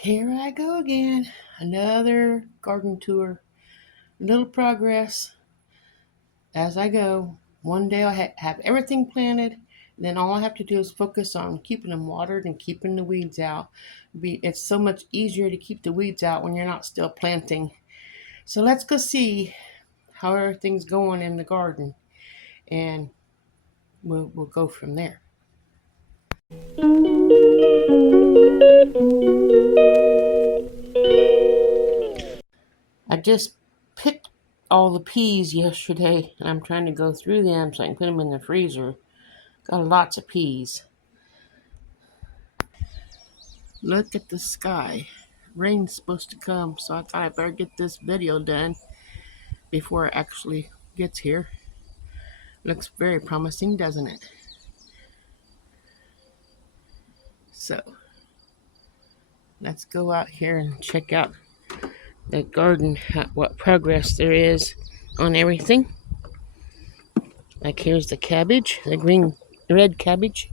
Here I go again. Another garden tour. Little progress as I go. One day I'll have everything planted. Then all I have to do is focus on keeping them watered and keeping the weeds out. It's so much easier to keep the weeds out when you're not still planting. So let's go see how everything's going in the garden, and we'll go from there. I just picked all the peas yesterday, and I'm trying to go through them so I can put them in the freezer. Got lots of peas. Look at the sky. Rain's supposed to come, so I thought I better get this video done before it actually gets here. Looks very promising, doesn't it? So, let's go out here and check out the garden, what progress there is on everything. Like here's the cabbage, the red cabbage.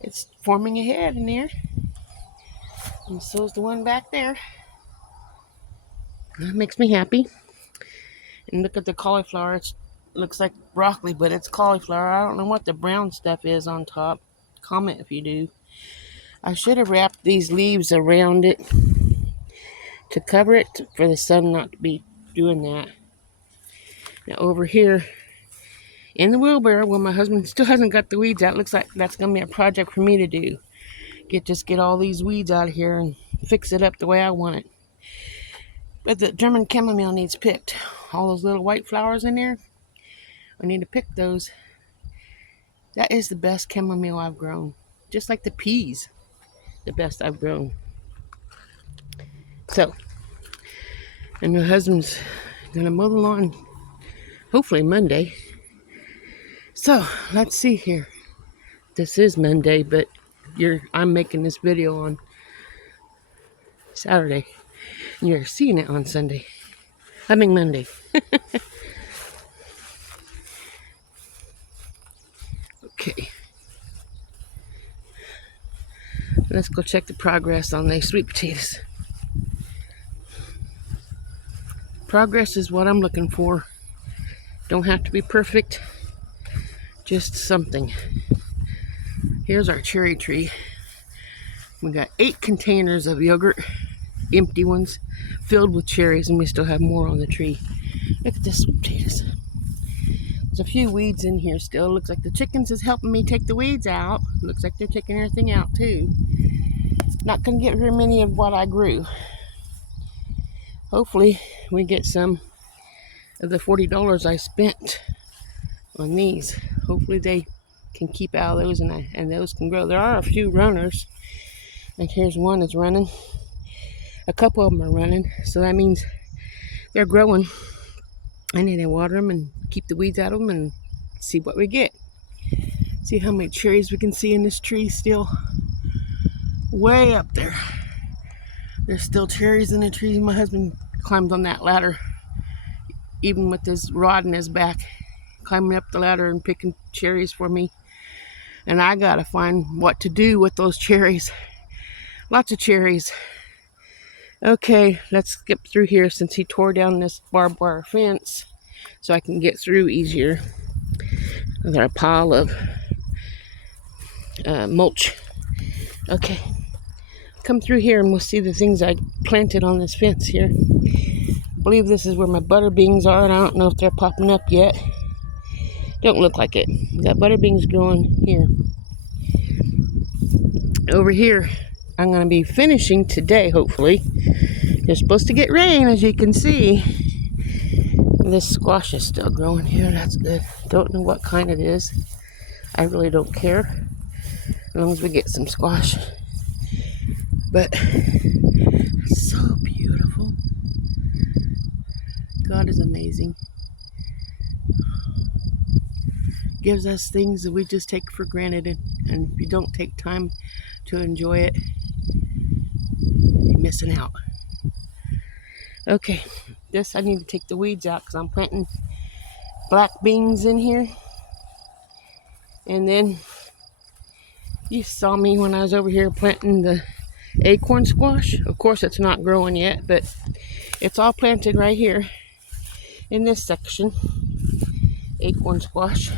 It's forming a head in there. And so's the one back there. That makes me happy. And look at the cauliflower. It looks like broccoli, but it's cauliflower. I don't know what the brown stuff is on top. Comment if you do. I should have wrapped these leaves around it to cover it for the sun not to be doing that. Now over here in the wheelbarrow, where my husband still hasn't got the weeds out, looks like that's going to be a project for me to do. Get all these weeds out of here and fix it up the way I want it. But the German chamomile needs picked. All those little white flowers in there, I need to pick those. That is the best chamomile I've grown. Just like the peas, the best I've grown. So, and my husband's gonna mow the lawn, hopefully Monday. So, let's see here. This is Monday, but I'm making this video on Saturday. And you're seeing it on Sunday. Monday. Okay. Let's go check the progress on these sweet potatoes. Progress is what I'm looking for. Don't have to be perfect. Just something. Here's our cherry tree. We got 8 containers of yogurt, empty ones, filled with cherries, and we still have more on the tree. Look at this sweet potatoes. There's a few weeds in here still. Looks like the chickens is helping me take the weeds out. Looks like they're taking everything out too. Not gonna get very many of what I grew. Hopefully we get some of the $40 I spent on these. Hopefully they can keep out of those and those can grow. There are a few runners. Like here's one that's running. A couple of them are running, so that means they're growing. I need to water them and keep the weeds out of them and see what we get. See how many cherries we can see in this tree still. Way up there. There's still cherries in the tree. My husband climbed on that ladder, even with his rod in his back, climbing up the ladder and picking cherries for me. And I gotta find what to do with those cherries. Lots of cherries. Okay, let's skip through here since he tore down this barbed wire fence so I can get through easier. With our pile of mulch. Okay, come through here and we'll see the things I planted on this fence here. I believe this is where my butter beans are, and I don't know if they're popping up yet. Don't look like it. Got butter beans growing here. Over here, I'm going to be finishing today, hopefully. It's supposed to get rain, as you can see. This squash is still growing here. That's good. Don't know what kind it is. I really don't care, as long as we get some squash. But so beautiful. God is amazing. Gives us things that we just take for granted, and if you don't take time to enjoy it, you're missing out. Okay, this I need to take the weeds out because I'm planting black beans in here. And then you saw me when I was over here planting the acorn squash. Of course, it's not growing yet, but it's all planted right here in this section. Acorn squash.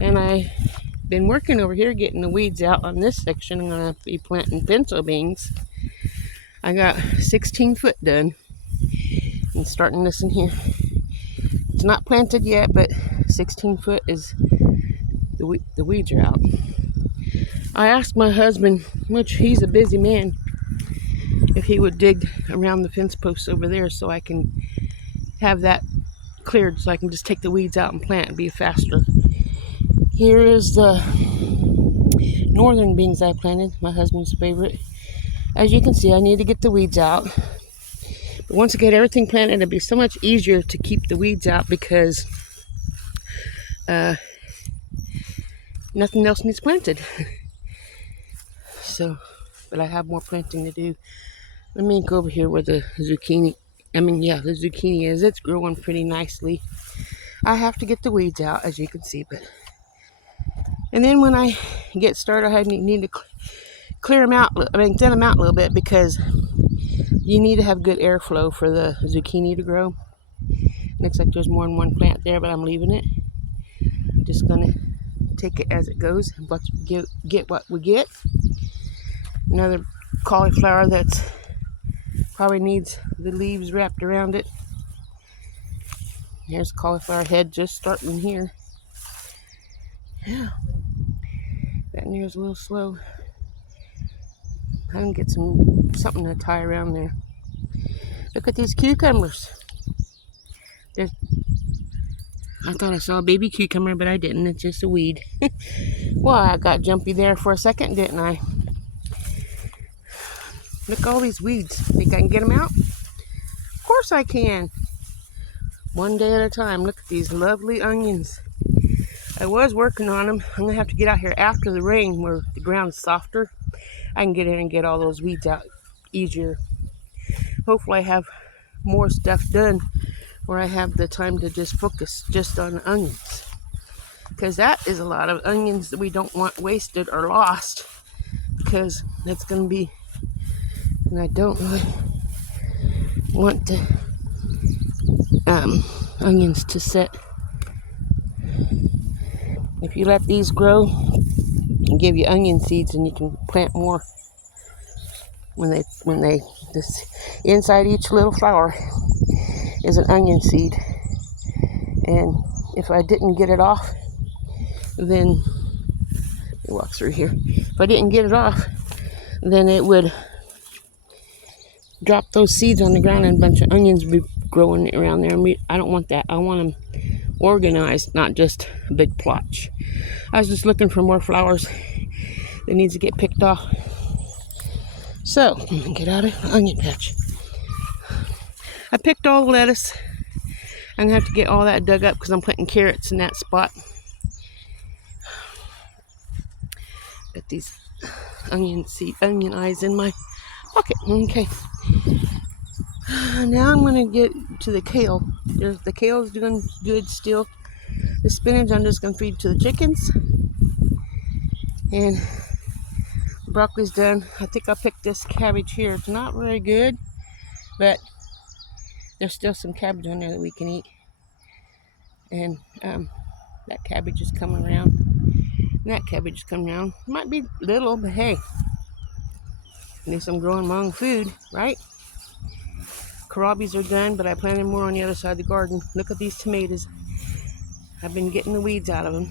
And I've been working over here getting the weeds out on this section. I'm going to be planting pinto beans. I got 16 foot done. I'm starting this in here. It's not planted yet, but 16 foot is the weeds are out. I asked my husband, which he's a busy man, if he would dig around the fence posts over there so I can have that cleared so I can just take the weeds out and plant and be faster. Here is the northern beans I planted, my husband's favorite. As you can see, I need to get the weeds out. But once I get everything planted, it'll be so much easier to keep the weeds out because nothing else needs planted. So, but I have more planting to do. Let me go over here where the zucchini, the zucchini is. It's growing pretty nicely. I have to get the weeds out, as you can see, and then when I get started, I need to clear them out, thin them out a little bit because you need to have good airflow for the zucchini to grow. Looks like there's more than one plant there, but I'm leaving it. I'm just gonna take it as it goes and get what we get. Another cauliflower that's probably needs the leaves wrapped around it. Here's cauliflower head just starting here. Yeah, that near's a little slow. I can get something to tie around there. Look at these cucumbers. I thought I saw a baby cucumber, but I didn't. It's just a weed. Well, I got jumpy there for a second, didn't I? Look at all these weeds. Think I can get them out? Of course I can. One day at a time. Look at these lovely onions. I was working on them. I'm going to have to get out here after the rain where the ground's softer. I can get in and get all those weeds out easier. Hopefully I have more stuff done where I have the time to just focus just on the onions. Because that is a lot of onions that we don't want wasted or lost. Because that's going to be, and I don't really want the onions to set. If you let these grow and give you onion seeds, and you can plant more when they this inside each little flower is an onion seed. And if I didn't get it off, then let me walk through here. If I didn't get it off, then it would drop those seeds on the ground and a bunch of onions would be growing around there. I don't want that. I want them organized, not just a big plotch. I was just looking for more flowers that needs to get picked off. So, get out of the onion patch. I picked all the lettuce. I'm going to have to get all that dug up because I'm planting carrots in that spot. Got these onion eyes in my pocket. Okay. Now I'm going to get to the kale. The kale's doing good still. The spinach I'm just going to feed to the chickens. And broccoli's done. I think I'll pick this cabbage here. It's not very good, but there's still some cabbage on there that we can eat. And that cabbage is coming around. And that cabbage is coming around. Might be little, but hey, at least I'm growing my own food, right? Kohlrabies are done, but I planted more on the other side of the garden. Look at these tomatoes. I've been getting the weeds out of them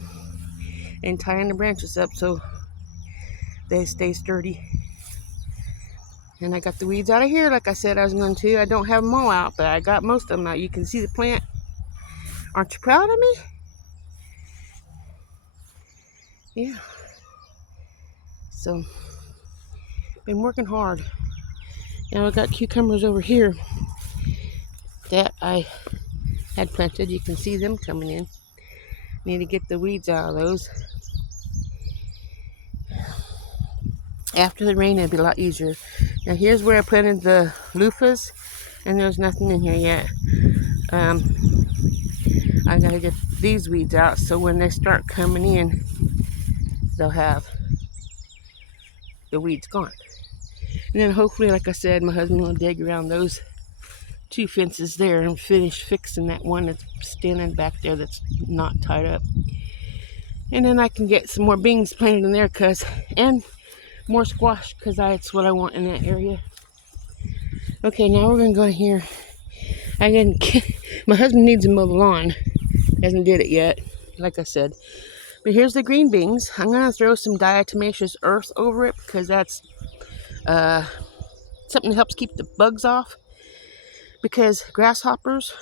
and tying the branches up so they stay sturdy. And I got the weeds out of here like I said I was going to. I don't have them all out, but I got most of them out. You can see the plant. Aren't you proud of me? Yeah. So, been working hard. Now I got cucumbers over here that I had planted. You can see them coming in. Need to get the weeds out of those. After the rain, it'll be a lot easier. Now here's where I planted the loofahs, and there's nothing in here yet. I gotta get these weeds out so when they start coming in, they'll have the weeds gone. And then hopefully, like I said, my husband will dig around those 2 fences there and finish fixing that one that's standing back there that's not tied up. And then I can get some more beans planted in there, and more squash, because that's what I want in that area. Okay, now we're gonna go in here. My husband needs to mow the lawn. Hasn't did it yet, like I said. But here's the green beans. I'm gonna throw some diatomaceous earth over it, because that's something that helps keep the bugs off. Because grasshoppers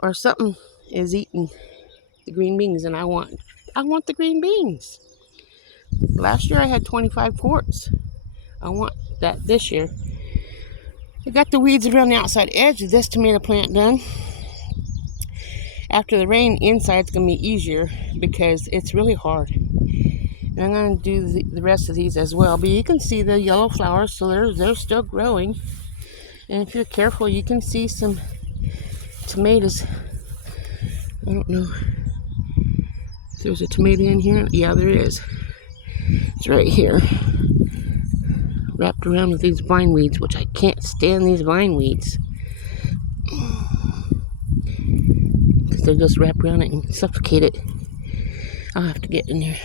or something is eating the green beans, and I want the green beans. Last year I had 25 quarts. I want that this year. I got the weeds around the outside edge of this tomato plant done. After the rain, inside's going to be easier because it's really hard. And I'm going to do the rest of these as well. But you can see the yellow flowers, so they're still growing. And if you're careful, you can see some tomatoes. I don't know if there's a tomato in here. Yeah, there is. It's right here, wrapped around with these vine weeds, which I can't stand these vine weeds. Because they'll just wrap around it and suffocate it. I'll have to get in there.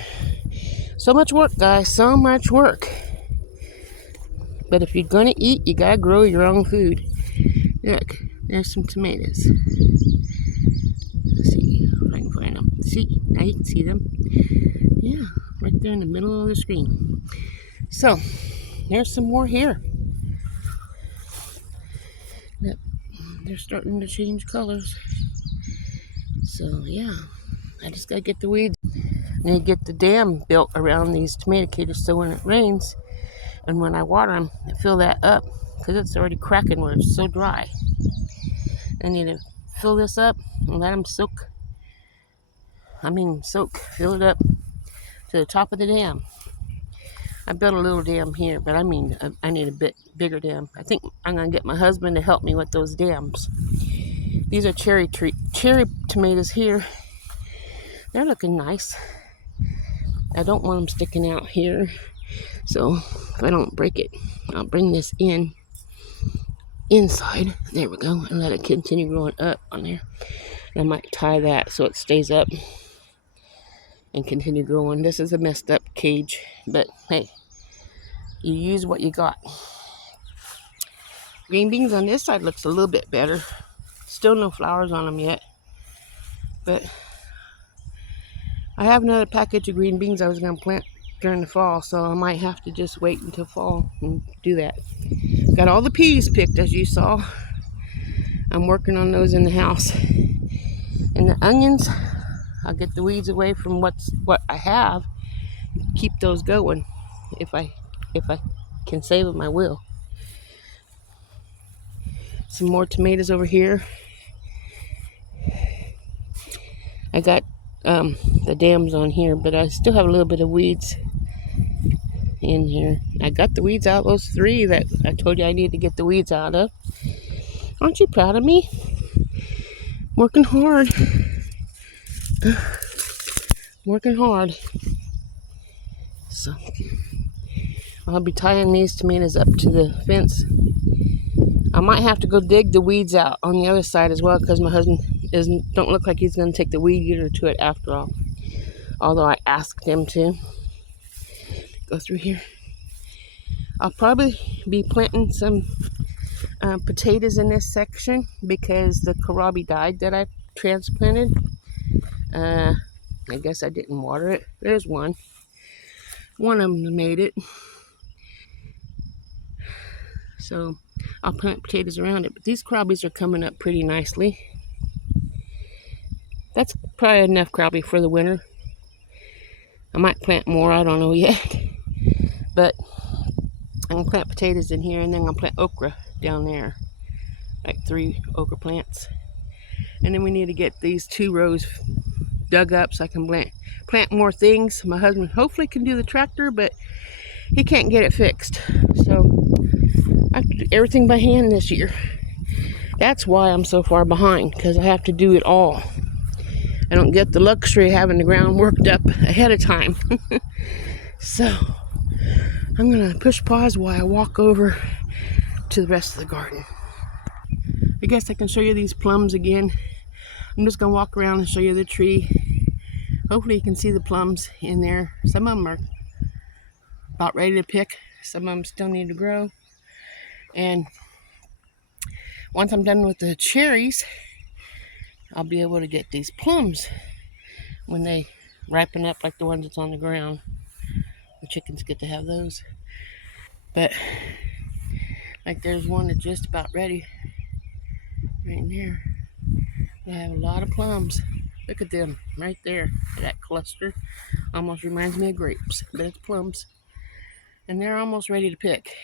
So much work, guys, so much work. But if you're gonna eat, you gotta grow your own food. Look, there's some tomatoes. Let's see if I can find them. See, now you can see them. Yeah, right there in the middle of the screen. So, there's some more here. Yep, they're starting to change colors. So, yeah, I just gotta get the weeds. I need to get the dam built around these tomato caters so when it rains and when I water them, I fill that up because it's already cracking where it's so dry. I need to fill this up and let them soak. Fill it up to the top of the dam. I built a little dam here, but I need a bit bigger dam. I think I'm going to get my husband to help me with those dams. These are cherry tomatoes here. They're looking nice. I don't want them sticking out here. So if I don't break it, I'll bring this inside. There we go. And let it continue growing up on there. And I might tie that so it stays up and continue growing. This is a messed up cage, but hey, you use what you got. Green beans on this side looks a little bit better. Still no flowers on them yet, but I have another package of green beans I was going to plant during the fall, so I might have to just wait until fall and do that. Got all the peas picked, as you saw. I'm working on those in the house. And the onions, I'll get the weeds away from what I have. Keep those going. If I can save them, I will. Some more tomatoes over here. I got the dams on here, but I still have a little bit of weeds in here. I got the weeds out, those 3 that I told you I need to get the weeds out of. Aren't you proud of me? Working hard. Working hard. So I'll be tying these tomatoes up to the fence. I might have to go dig the weeds out on the other side as well, because my husband don't look like he's going to take the weed eater to it after all. Although I asked him to. Go through here. I'll probably be planting some potatoes in this section because the kohlrabi died that I transplanted. I guess I didn't water it. There's one. One of them made it. So I'll plant potatoes around it. But these kohlrabis are coming up pretty nicely. That's probably enough kohlrabi for the winter. I might plant more, I don't know yet. But I'm going to plant potatoes in here, and then I'm going to plant okra down there. Like 3 okra plants. And then we need to get these 2 rows dug up so I can plant more things. My husband hopefully can do the tractor, but he can't get it fixed. So I have to do everything by hand this year. That's why I'm so far behind, because I have to do it all. I don't get the luxury of having the ground worked up ahead of time. So I'm gonna push pause while I walk over to the rest of the garden. I guess I can show you these plums again. I'm just gonna walk around and show you the tree. Hopefully you can see the plums in there. Some of them are about ready to pick. Some of them still need to grow. And once I'm done with the cherries, I'll be able to get these plums when they ripen up like the ones that's on the ground. The chickens get to have those. But like there's one that's just about ready right there. They have a lot of plums. Look at them right there. That cluster almost reminds me of grapes, but it's plums. And they're almost ready to pick.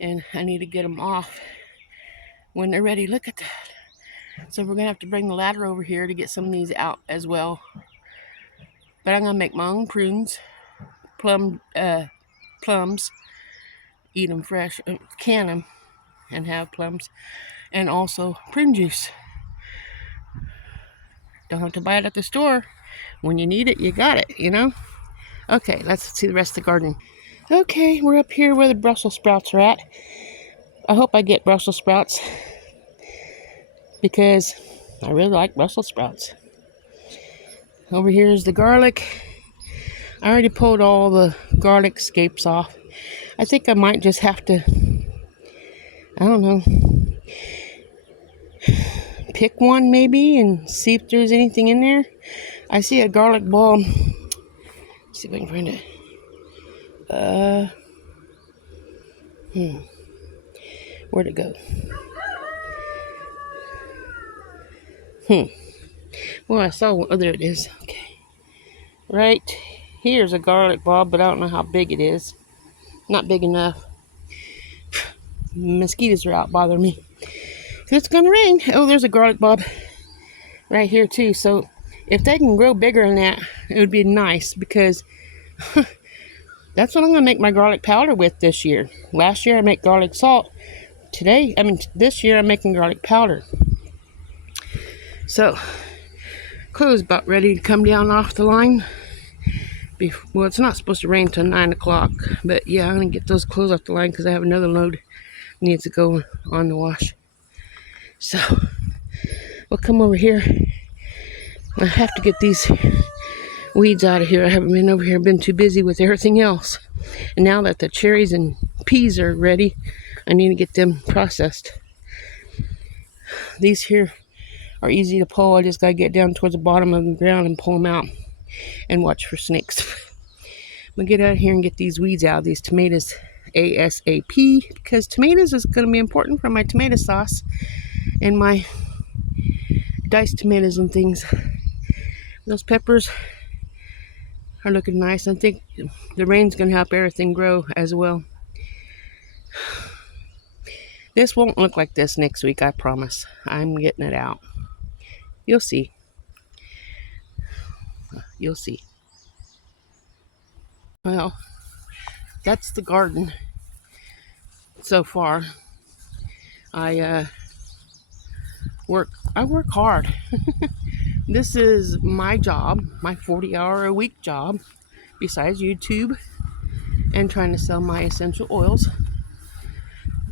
And I need to get them off when they're ready. Look at that. So we're gonna have to bring the ladder over here to get some of these out as well. But I'm gonna make my own prunes, plums, eat them fresh, can them, and have plums, and also prune juice. Don't have to buy it at the store. When you need it, you got it, you know? Okay, let's see the rest of the garden. Okay, we're up here where the Brussels sprouts are at. I hope I get Brussels sprouts because I really like Brussels sprouts. Over here is the garlic. I already pulled all the garlic scapes off. I think I might just have to, I don't know, pick one maybe and see if there's anything in there. I see a garlic bulb. Let's see if I can find it. Where'd it go? Well, I saw one. Oh, there it is. Okay. Right here's a garlic bulb, but I don't know how big it is. Not big enough. Mosquitoes are out bothering me. It's gonna rain. Oh, there's a garlic bulb right here too. So if they can grow bigger than that, it would be nice because that's what I'm gonna make my garlic powder with this year. Last year I made garlic salt. This year I'm making garlic powder. So clothes about ready to come down off the line. Well, it's not supposed to rain till 9 o'clock, but yeah, I'm gonna get those clothes off the line because I have another load needs to go on the wash. So we'll come over here. I have to get these weeds out of here. I haven't been over here, been too busy with everything else. And now that the cherries and peas are ready, I need to get them processed. These here are easy to pull. I just gotta get down towards the bottom of the ground and pull them out and watch for snakes. I'm gonna get out of here and get these weeds out of these tomatoes ASAP because tomatoes is gonna be important for my tomato sauce and my diced tomatoes and things. Those peppers are looking nice. I think the rain's gonna help everything grow as well. This won't look like this next week, I promise. I'm getting it out. You'll see. You'll see. Well, that's the garden so far. I work hard. This is my job, my 40-hour-a-week job, besides YouTube and trying to sell my essential oils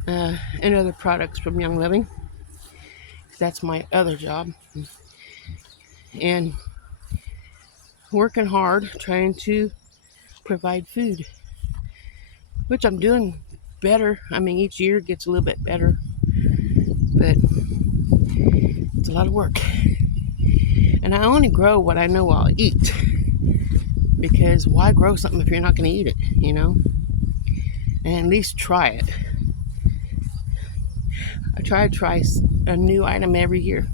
and other products from Young Living. That's my other job. And working hard, trying to provide food, which I'm doing better. I mean, each year gets a little bit better, but it's a lot of work. And I only grow what I know I'll eat, because why grow something if you're not going to eat it, you know? And at least try it. I try a new item every year.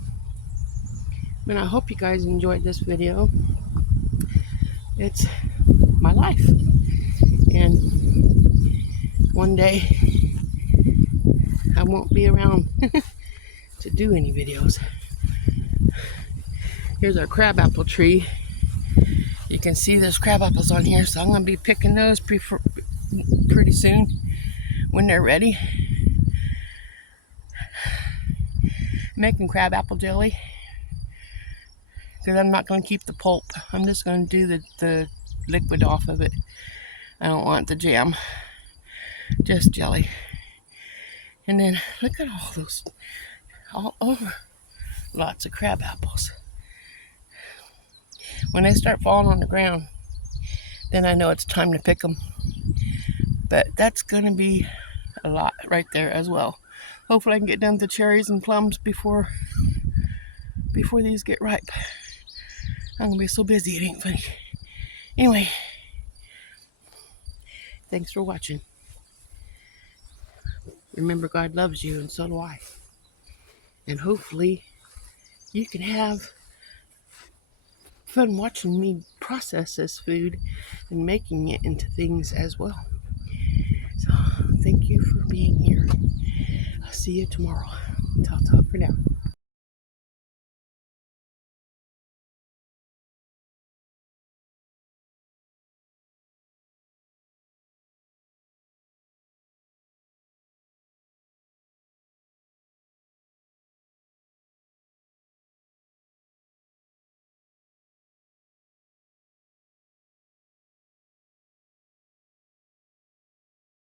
And I hope you guys enjoyed this video. It's my life. And one day I won't be around to do any videos. Here's our crabapple tree. You can see there's crabapples on here, so I'm going to be picking those pretty soon when they're ready. Making crabapple jelly because I'm not going to keep the pulp. I'm just going to do the liquid off of it. I don't want the jam, just jelly. And then look at all those, all over, lots of crab apples. When they start falling on the ground, then I know it's time to pick them. But that's going to be a lot right there as well. Hopefully I can get done with the cherries and plums before these get ripe. I'm going to be so busy, it ain't funny. Anyway, thanks for watching. Remember, God loves you, and so do I. And hopefully you can have fun watching me process this food and making it into things as well. So thank you for being here. I'll see you tomorrow. Ta-ta for now.